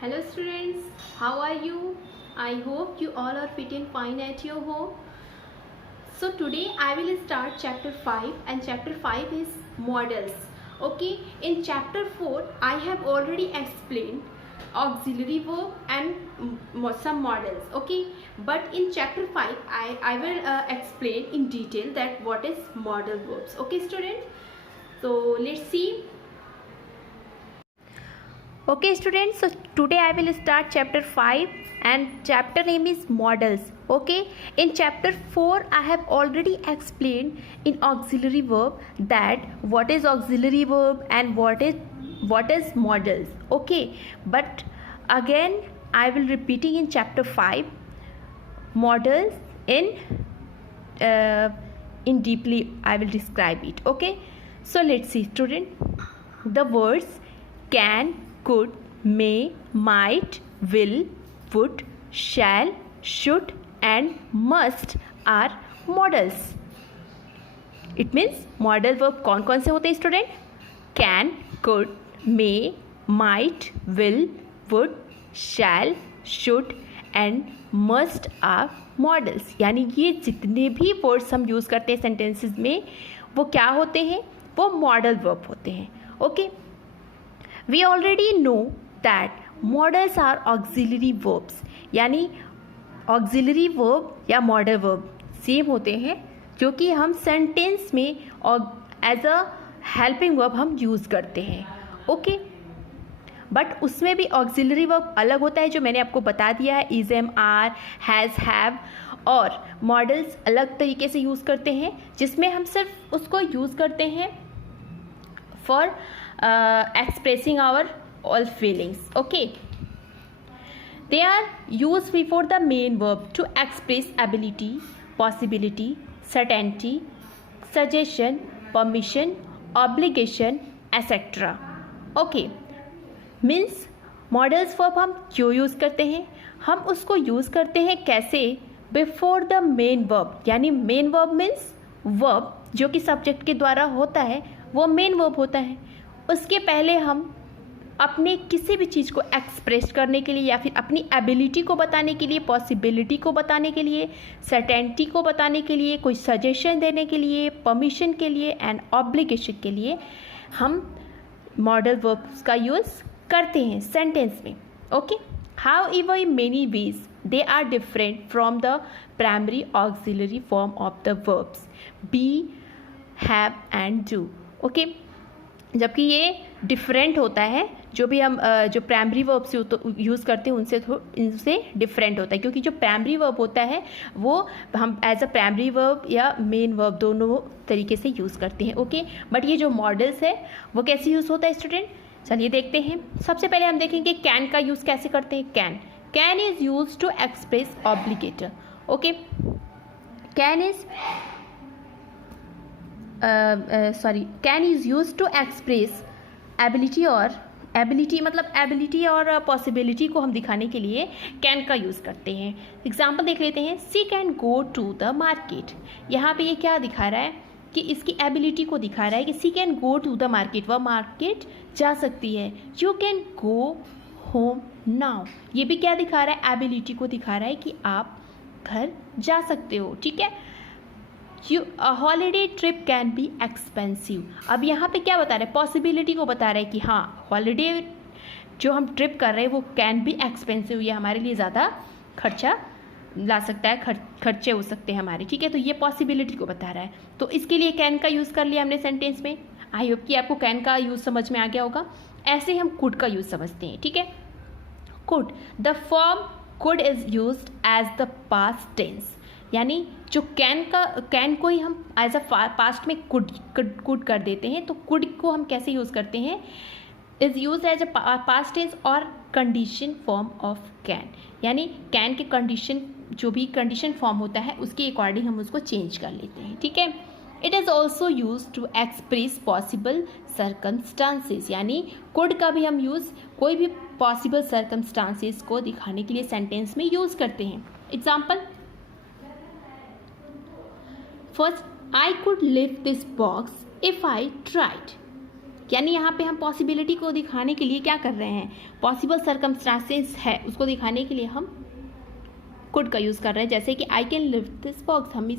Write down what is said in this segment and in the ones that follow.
Hello students, how are you? I hope you all are fit and fine at your home. So today I will start chapter 5 and chapter 5 is models. Okay, in chapter 4 I have already explained auxiliary verb and some models. Okay, but in chapter 5 I will explain in detail that what is model verbs. Okay students, so let's see. Okay students, so today I will start chapter 5 and chapter name is models. Okay, in chapter 4 I have already explained in auxiliary verb that what is auxiliary verb and what is models. Okay, but again I will repeating in chapter 5 models in deeply I will describe it. Okay, so let's see student, the words can, could, may, might, will, would, shall, should and must are models. It means model verb कौन कौन से होते हैं student? Can, could, may, might, will, would, shall, should and must are models. यानी ये जितने भी words हम यूज़ करते हैं सेंटेंसेस में वो क्या होते हैं? वो मॉडल वर्ब होते हैं. Okay, we already know that models are auxiliary verbs. यानी auxiliary verb या model verb सेम होते हैं जो कि हम सेंटेंस में और एज अ हेल्पिंग वर्ब हम यूज़ करते हैं. ओके, बट उसमें भी ऑक्सिलरी वर्ब अलग होता है जो मैंने आपको बता दिया है, is, am, are, has, have. और मॉडल्स अलग तरीके से यूज़ करते हैं जिसमें हम सिर्फ उसको यूज़ करते हैं for expressing our all feelings. Okay, they are used before the main verb to express ability, possibility, certainty, suggestion, permission, obligation, etc. Okay, means models verb हम क्यों यूज़ करते हैं? हम उसको यूज़ करते हैं कैसे? Before the main verb. यानी मेन वर्ब मीन्स वर्ब जो कि सब्जेक्ट के द्वारा होता है वो मेन वर्ब होता है. उसके पहले हम अपने किसी भी चीज़ को एक्सप्रेस करने के लिए या फिर अपनी एबिलिटी को बताने के लिए, पॉसिबिलिटी को बताने के लिए, सर्टेनिटी को बताने के लिए, कोई सजेशन देने के लिए, परमिशन के लिए एंड ऑब्लिगेशन के लिए हम मॉडल वर्ब्स का यूज़ करते हैं सेंटेंस में. Okay, however in many ways they are different from the primary auxiliary form of the verbs be, have and do. Okay, जबकि ये डिफरेंट होता है जो भी हम जो प्राइमरी वर्ब से यूज़ करते हैं उनसे डिफरेंट होता है, क्योंकि जो प्राइमरी वर्ब होता है वो हम एज अ प्राइमरी वर्ब या मेन वर्ब दोनों तरीके से यूज़ करते हैं. ओके, बट ये जो मॉडल्स है वो कैसे यूज़ होता है स्टूडेंट? चलिए देखते हैं. सबसे पहले हम देखेंगे कैन का यूज़ कैसे करते हैं. Can is use to express obligation. Okay, can is can is use to express ability, और एबिलिटी मतलब एबिलिटी और पॉसिबिलिटी को हम दिखाने के लिए कैन का यूज़ करते हैं. एग्जाम्पल देख लेते हैं. She can go to the market. यहाँ पे ये क्या दिखा रहा है कि इसकी एबिलिटी को दिखा रहा है कि she can go to the market, वह मार्केट जा सकती है. You can go home now, ये भी क्या दिखा रहा है? एबिलिटी को दिखा रहा है कि आप घर जा सकते हो. ठीक है. Holiday trip can be expensive. अब यहाँ पे क्या बता रहे हैं? पॉसिबिलिटी को बता रहे हैं कि हाँ हॉलीडे जो हम ट्रिप कर रहे हैं वो कैन बी एक्सपेंसिव, ये हमारे लिए ज़्यादा खर्चा ला सकता है, खर्चे हो सकते हैं हमारे. ठीक है, तो ये पॉसिबिलिटी को बता रहा है. तो इसके लिए कैन का यूज़ कर लिया हमने सेंटेंस में. आई होप कि आपको कैन का यूज़ समझ में आ गया होगा. ऐसे हम कुड का यूज़ समझते हैं. ठीक है, could, the form could is used as the past tense. यानी जो कैन को ही हम एज अ पास्ट में कुड कर देते हैं. तो कुड को हम कैसे यूज़ करते हैं? Is use as a past tense और कंडीशन फॉर्म ऑफ कैन. यानी कैन के कंडीशन जो भी कंडीशन फॉर्म होता है उसके अकॉर्डिंग हम उसको चेंज कर लेते हैं. ठीक है. It is also use to express possible circumstances. यानी कुड का भी हम यूज़ कोई भी पॉसिबल सर्कमस्टांसेस को दिखाने के लिए सेंटेंस में यूज़ करते हैं. Example, first, I could lift this box if I tried. यानी यहाँ पे हम पॉसिबिलिटी को दिखाने के लिए क्या कर रहे हैं, पॉसिबल सर्कमस्टांसेस है उसको दिखाने के लिए हम कुड का यूज़ कर रहे हैं। जैसे कि I can lift this box, हम इस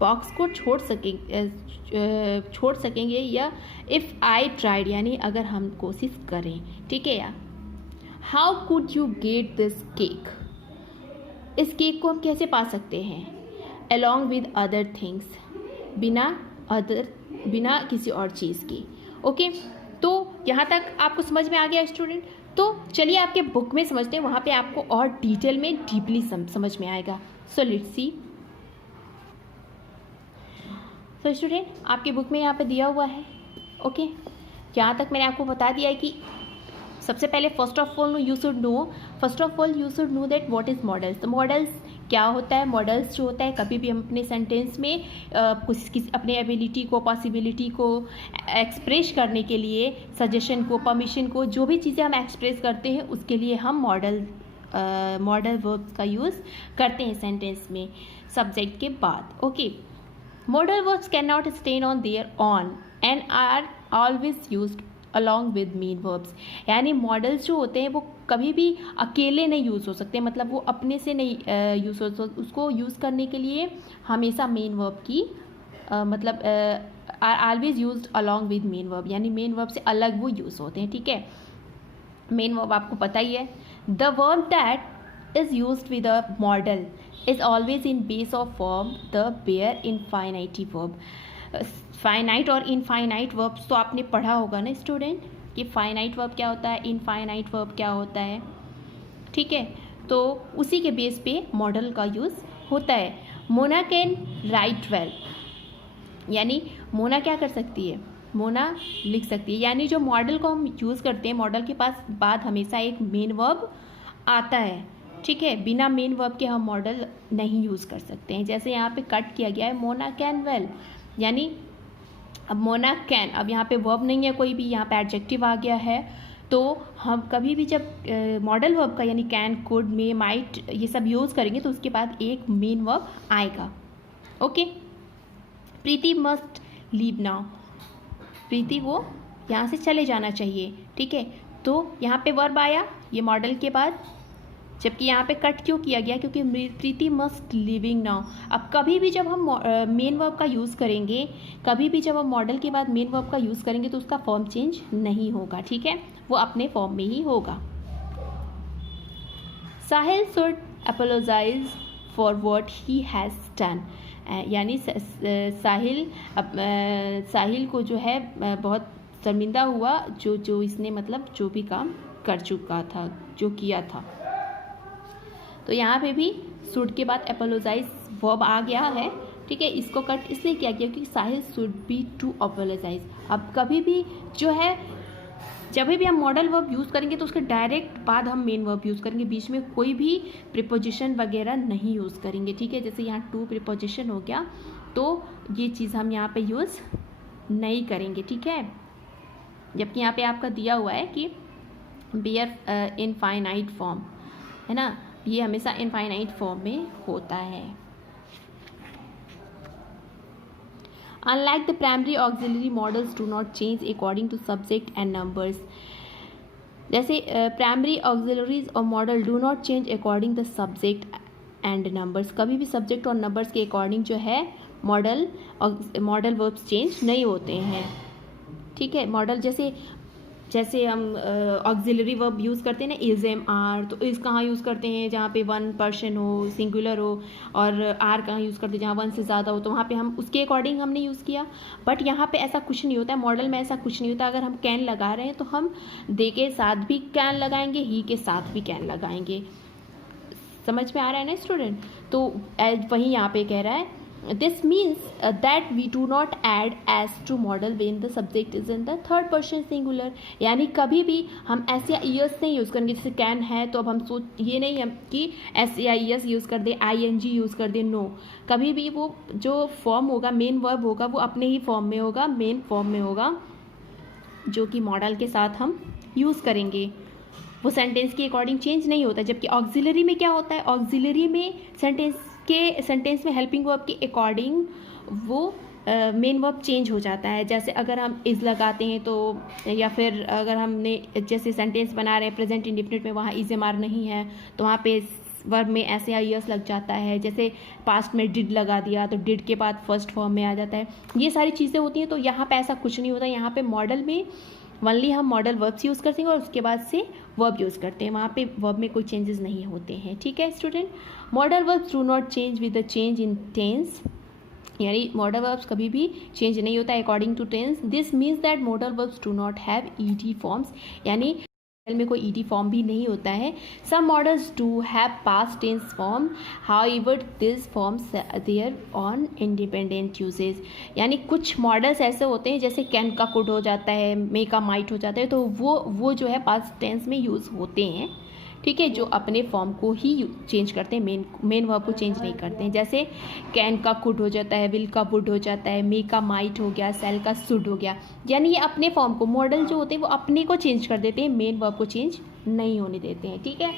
बॉक्स को छोड़ सकेंगे, या इफ़ आई ट्राइड यानी अगर हम कोशिश करें, ठीक है। या how could you get this cake, इस केक को हम कैसे पा सकते हैं, अलॉन्ग विद अदर थिंग्स, बिना किसी और चीज़ की। ओके, तो यहाँ तक आपको समझ में आ गया स्टूडेंट। तो चलिए आपके बुक में समझते हैं, वहाँ पे आपको और डिटेल में डीपली समझ में आएगा। So let's see. तो स्टूडेंट आपके बुक में यहाँ पे दिया हुआ है। ओके, यहाँ तक मैंने आपको बता दिया है कि सबसे पहले first of all you should know that what is models. तो मॉडल्स क्या होता है, मॉडल्स जो होता है कभी भी हम अपने सेंटेंस में किसी अपने एबिलिटी को, पॉसिबिलिटी को एक्सप्रेस करने के लिए, सजेशन को, परमिशन को, जो भी चीज़ें हम एक्सप्रेस करते हैं उसके लिए हम मॉडल वर्ब्स का यूज़ करते हैं सेंटेंस में सब्जेक्ट के बाद। Okay, modal verbs can not stand on their own and are always used along with main verbs. यानी मॉडल्स जो होते हैं वो कभी भी अकेले नहीं यूज़ हो सकते, मतलब वो अपने से नहीं यूज़ हो सकते, उसको यूज़ करने के लिए हमेशा मेन वर्ब की मतलब are always used along with main verb, यानी मेन वर्ब से अलग वो यूज़ होते हैं। ठीक है, मेन वर्ब आपको पता ही है। The verb that is used with a modal is always in base of form the bare infinitive verb. Finite और इनफाइनाइट वर्ब्स तो आपने पढ़ा होगा ना स्टूडेंट, कि फाइनाइट वर्ब क्या होता है, इनफाइनाइट वर्ब क्या होता है। ठीक है, तो उसी के बेस पे मॉडल का यूज़ होता है। मोना कैन राइट वेल, यानी मोना क्या कर सकती है, मोना लिख सकती है। यानी जो मॉडल को हम यूज़ करते हैं, मॉडल के पास बाद हमेशा एक मेन वर्ब आता है। ठीक है, बिना मेन वर्ब के हम मॉडल नहीं यूज़ कर सकते हैं। जैसे यहाँ पे कट किया गया है मोना कैन वेल, यानी अब मोना कैन, अब यहाँ पे वर्ब नहीं है कोई भी, यहाँ पे एडजेक्टिव आ गया है। तो हम कभी भी जब मॉडल वर्ब का यानी कैन, कुड, मे, माइट ये सब यूज़ करेंगे तो उसके बाद एक मेन वर्ब आएगा। ओके, प्रीति मस्ट लीव नाउ, प्रीति को यहाँ से चले जाना चाहिए। ठीक है, तो यहाँ पे वर्ब आया ये मॉडल के बाद, जबकि यहाँ पे कट क्यों किया गया, क्योंकि प्रीति मस्ट लिविंग नाउ। अब कभी भी जब हम मेन वर्ब का यूज़ करेंगे, कभी भी जब हम मॉडल के बाद मेन वर्ब का यूज़ करेंगे तो उसका फॉर्म चेंज नहीं होगा। ठीक है, वो अपने फॉर्म में ही होगा। Sahil should apologise for what he has done, यानी साहिल को जो है बहुत शर्मिंदा हुआ जो इसने मतलब जो भी काम कर चुका था, जो किया था। तो यहाँ पे भी शुड के बाद अपोलोजाइज वर्ब आ गया है। ठीक है, इसको कट इसलिए किया गया क्योंकि साहिल शुड बी टू अपोलोजाइज। अब कभी भी जो है जब भी हम मॉडल वर्ब यूज़ करेंगे तो उसके डायरेक्ट बाद हम मेन वर्ब यूज़ करेंगे, बीच में कोई भी प्रीपोजिशन वगैरह नहीं यूज़ करेंगे। ठीक है, जैसे यहाँ टू प्रीपोजिशन हो गया तो ये चीज़ हम यहाँ पे यूज़ नहीं करेंगे। ठीक है, जबकि यहाँ पे आपका दिया हुआ है कि बेयर इनफाइनाइट फॉर्म, है ना, ये हमेशा इनफाइनाइट फॉर्म में होता है। Unlike the primary auxiliary models do not change according to subject and numbers, जैसे प्राइमरी ऑक्सिलरीज और model do not change according the subject and numbers, कभी भी सब्जेक्ट और नंबर्स के अकॉर्डिंग जो है मॉडल वर्ब्स चेंज नहीं होते हैं। ठीक है, मॉडल जैसे हम ऑक्सिलरी वर्ब यूज़ करते हैं ना, इज़, एम, आर, तो इज़ कहाँ यूज़ करते हैं जहाँ पे वन पर्सन हो, सिंगुलर हो, और आर कहाँ यूज़ करते हैं जहाँ वन से ज़्यादा हो, तो वहाँ पे हम उसके अकॉर्डिंग हमने यूज़ किया। बट यहाँ पे ऐसा कुछ नहीं होता है, मॉडल में ऐसा कुछ नहीं होता। अगर हम कैन लगा रहे हैं तो हम दे के साथ भी कैन लगाएंगे, ही के साथ भी कैन लगाएंगे। समझ में आ रहा है ना स्टूडेंट? तो वही यहाँ पे कह रहा है this means that we do not add s to model when the subject is in the third person singular, यानी कभी भी हम एस या ई एस नहीं यूज़ करेंगे। जैसे कैन है तो अब हम ये नहीं हम कि एस या ई एस यूज़ कर दे, आई एन जी यूज़ कर दे, नो। कभी भी वो जो फॉर्म होगा, मेन वर्ब होगा, वो अपने ही फॉर्म में होगा, मेन फॉर्म में होगा, जो कि मॉडल के साथ हम यूज़ करेंगे। वो सेंटेंस के अकॉर्डिंग चेंज नहीं होता। जबकि ऑक्सिलरी में क्या होता है, ऑक्सिलरी में सेंटेंस में हेल्पिंग वर्ब के अकॉर्डिंग वो मेन वर्ब चेंज हो जाता है। जैसे अगर हम इज़ लगाते हैं तो, या फिर अगर हमने जैसे सेंटेंस बना रहे हैं प्रेजेंट इंडेफिनिट में, वहाँ इज एम आर नहीं है तो वहाँ पे वर्ब में ऐसे आईएस लग जाता है। जैसे पास्ट में डिड लगा दिया तो डिड के बाद फर्स्ट फॉर्म में आ जाता है। ये सारी चीज़ें होती हैं। तो यहाँ पे ऐसा कुछ नहीं होता। यहाँ पे मॉडल में ओनली हम मॉडल वर्ब्स यूज़ करते हैं और उसके बाद से वर्ब यूज़ करते हैं। वहाँ पे वर्ब में कोई चेंजेस नहीं होते हैं। ठीक है student. Modal verbs do not change with the change in tense, यानी मॉडल वर्ब्स कभी भी चेंज नहीं होता है according to tense. This means that modal verbs do not have ED forms, यानी में कोई ईडी फॉर्म भी नहीं होता है। Some modals do have past tense form, however this forms their own independent usages, यानी कुछ मॉडल्स ऐसे होते हैं जैसे कैन का कुड हो जाता है, मे का माइट हो जाता है, तो वो जो है पास्ट टेंस में यूज़ होते हैं। ठीक है, जो अपने फॉर्म को ही चेंज करते हैं, मेन वर्ब को चेंज नहीं करते हैं। जैसे कैन का कुड हो जाता है, विल का वुड हो जाता है, मे का माइट हो गया, सेल का शुड हो गया, यानी ये अपने फॉर्म को, मॉडल जो होते हैं वो अपने को चेंज कर देते हैं, मेन वर्ब को चेंज नहीं होने देते हैं। ठीक है,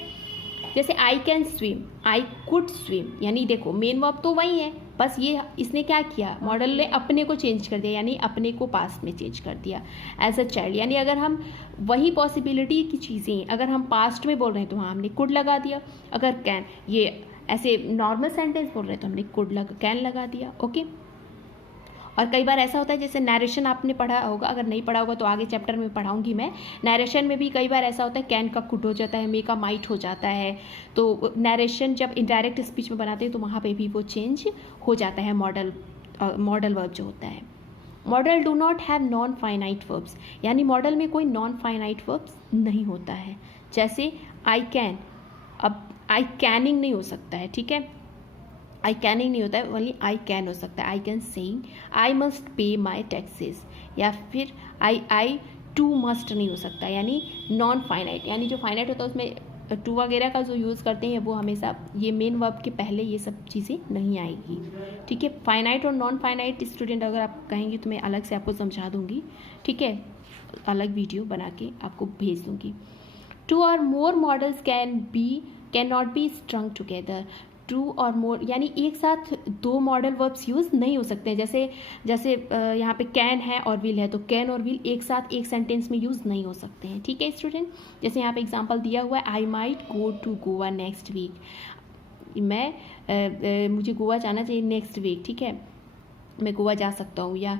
जैसे I can swim, I could swim, यानी देखो मेन वर्ब तो वही है, बस ये इसने क्या किया, मॉडल ने अपने को चेंज कर दिया, यानी अपने को पास्ट में चेंज कर दिया एज अ चाइल्ड। यानी अगर हम वही पॉसिबिलिटी की चीज़ें अगर हम पास्ट में बोल रहे हैं तो वहाँ हमने कुड लगा दिया। अगर कैन, ये ऐसे नॉर्मल सेंटेंस बोल रहे हैं तो हमने कैन लगा दिया। ओके। और कई बार ऐसा होता है, जैसे नरेशन आपने पढ़ा होगा, अगर नहीं पढ़ा होगा तो आगे चैप्टर में पढ़ाऊंगी मैं। नरेशन में भी कई बार ऐसा होता है कैन का कुड हो जाता है, मे का माइट हो जाता है। तो नरेशन जब इनडायरेक्ट स्पीच में बनाते हैं तो वहाँ पे भी वो चेंज हो जाता है मॉडल वर्ब जो होता है। Model do not have non finite verbs, यानी मॉडल में कोई नॉन फाइनाइट वर्ब्स नहीं होता है। जैसे आई कैन, अब आई कैनिंग नहीं हो सकता है। ठीक है, आई कैनिंग नहीं होता है, ओनली आई कैन हो सकता है। I can saying, I must pay my taxes, या फिर आई टू मस्ट नहीं हो सकता, यानी नॉन फाइनाइट, यानी जो फाइनाइट होता है उसमें टू वगैरह का जो यूज़ करते हैं वो हमेशा ये मेन वर्ब के पहले ये सब चीज़ें नहीं आएगी। ठीक है, फाइनाइट और नॉन फाइनाइट स्टूडेंट अगर आप कहेंगे तो मैं अलग से आपको समझा दूंगी। ठीक है, अलग वीडियो बना के आपको भेज दूंगी। टू और more modals can not be strung together, two और मोर यानी एक साथ दो मॉडल वर्ब्स यूज़ नहीं हो सकते हैं। जैसे यहाँ पे कैन है और विल है, तो कैन और विल एक साथ एक सेंटेंस में यूज़ नहीं हो सकते हैं। ठीक है स्टूडेंट, जैसे यहाँ पे एग्जांपल दिया हुआ है, I might go to Goa next week, मुझे गोवा जाना चाहिए नेक्स्ट वीक। ठीक है, मैं गोवा जा सकता हूँ। या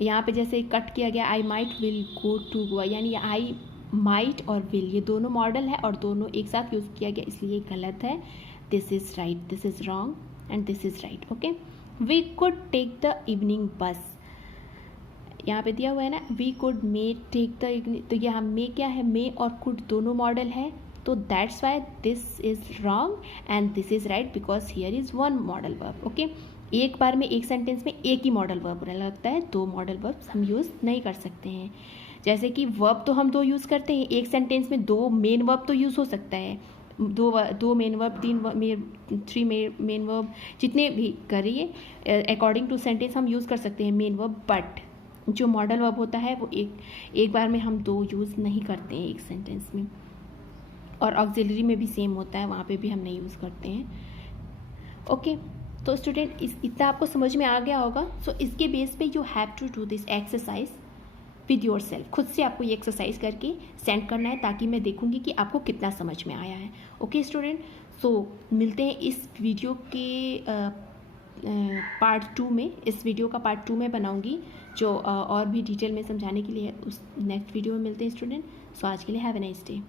यहाँ पे जैसे कट किया गया, I might will go to Goa, यानी आई माइट और विल ये दोनों मॉडल है और दोनों एक साथ यूज़ किया गया, इसलिए गलत है। This is right, this is wrong and this is right. Okay, we could take the evening bus, यहाँ पे दिया हुआ है ना, we could may take the evening, तो यहाँ may क्या है, may और could दोनों मॉडल है, तो that's why this is wrong and this is right because here is one model verb. Okay, एक बार में एक सेंटेंस में एक ही मॉडल वर्ब लगता है, दो मॉडल वर्ब्स हम यूज़ नहीं कर सकते हैं। जैसे कि वर्ब तो हम दो यूज़ करते हैं, एक सेंटेंस में दो मेन वर्ब तो यूज़ हो सकता है, दो main verb, three main verb, जितने भी करिए अकॉर्डिंग टू सेंटेंस हम यूज़ कर सकते हैं मेन वर्ब, बट जो मॉडल वर्ब होता है वो एक बार में हम दो यूज़ नहीं करते हैं एक सेंटेंस में। और ऑक्सिलरी में भी सेम होता है, वहाँ पे भी हम नहीं यूज़ करते हैं। ओके, तो स्टूडेंट इतना आपको समझ में आ गया होगा। सो इसके बेस पे you have to do this exercise with yourself, खुद से आपको ये एक्सरसाइज करके सेंड करना है, ताकि मैं देखूंगी कि आपको कितना समझ में आया है। ओके स्टूडेंट, सो मिलते हैं इस वीडियो के पार्ट 2 में। इस वीडियो का पार्ट 2 में बनाऊंगी, जो और भी डिटेल में समझाने के लिए उस नेक्स्ट वीडियो में मिलते हैं स्टूडेंट। सो आज के लिए हैव ए नाइस डे।